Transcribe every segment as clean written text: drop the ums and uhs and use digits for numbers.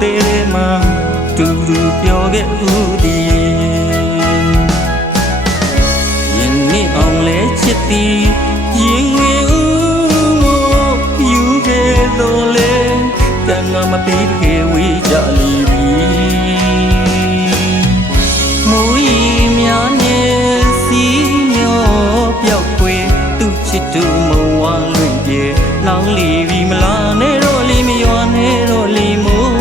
သေးတယ်မှာတူတူပြောခဲ့ဦးသည်ယနေ့အောင်လဲချစ်သည်ရင်ငယ်ဦးယူခဲ့တော်လဲကံကမပေးခဲ့ဝေးကြလိမ့်မည်မူကြီးများနဲ့စီမျောပျောက်ကွယ်သူချစ်သူမဝမ်းလွင်ပြေလောင်းလီပြီးမလားနဲ့တော့လီမရွာနဲ့တော့လီမိုး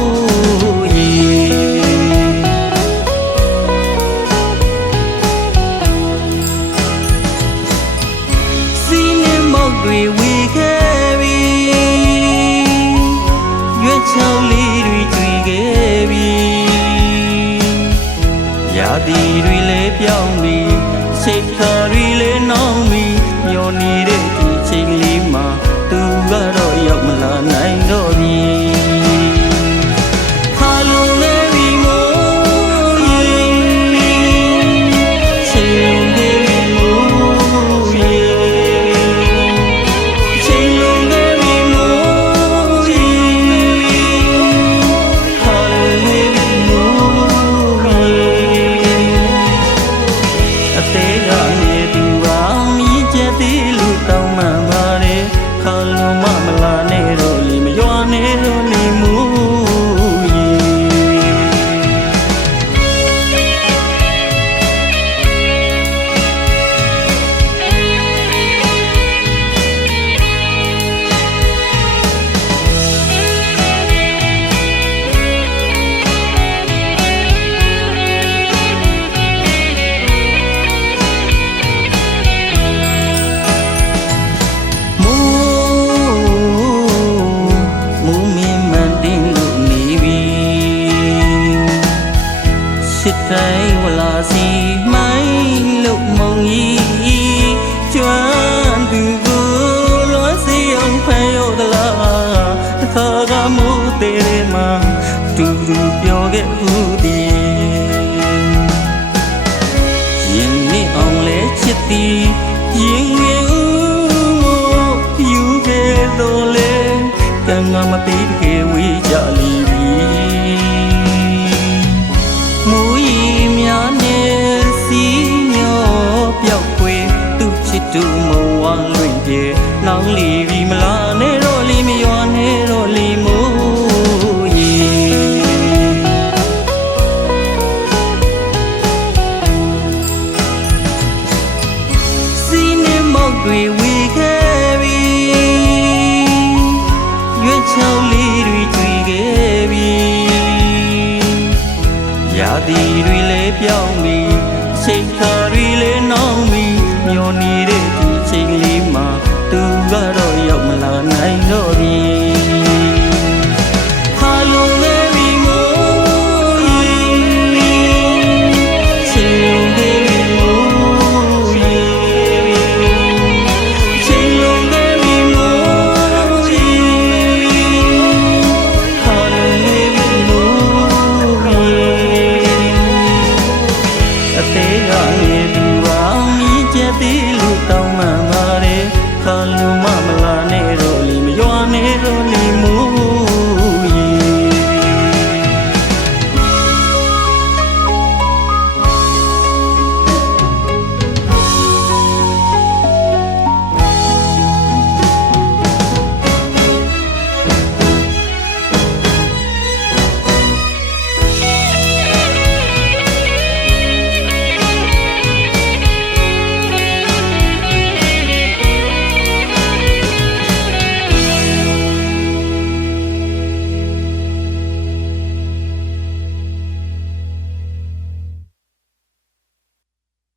စီနေမောက်တွေဝေခဲ့ပြီရွက်ချောင်းလေးတွေတွေ့ခဲ့ပြီရာသီတွေလည်းပြောင်းပြီစိတ်ထားတွေလည်းနှောင်းပြီမျောနေတဲ့ဒီချိန်လေးမှာသူကတော့ရောက်မလာနိုင်တော့ပြီခါလုံးလေးပြီမို့ရေချိန်လေးပြီမို့ရေချိန်လုံးလေးပြီမို့ရေခါလုံးလေးပြီမို့ရေအသေးကနေသူပါမြည်ချက်သေးလို့တောင်းမှန်ပါတယ်ခါလုံးမမလာနဲ့တော့လီမရွာနဲ့တော့လီမိုးစစ်တိုင်းဝလာစီမိုင်းလို့မုံကြီးကျွမ်းသူကိုလွှမ်းစီအောင်ဖန်ရောက်သလားတစ်ခါကမိုးသေးတယ်မှာတူတူပြောခဲ့ဦးသည်ယနေ့အောင်လဲချစ်သည်ရင်ငယ်ဦးယူခဲ့တော်လဲကံကမပေးခဲ့ဝေးကြလိမ့်မည်မူကြီးများနဲ့စီမျောပျောက်ကွယ်သူချစ်သူမဝမ်းလွင်ပြေလောင်းလီပြီးမလားနဲ့တော့လီမရွာနဲ့တော့လီမိုးရေစီနေမောက်တွေဝေခဲ့ပြီရွက်ချောင်းလေးတွေတွေ့ခဲ့ပြီရာသီတွေလည်းပြောင်းပြီစိတ်ထားတွေလည်းနှောင်းပြီမျောနေတဲ့ဒီချိန်လေးမှာသူကတော့ရောက်မလာနိုင်တော့ပြီ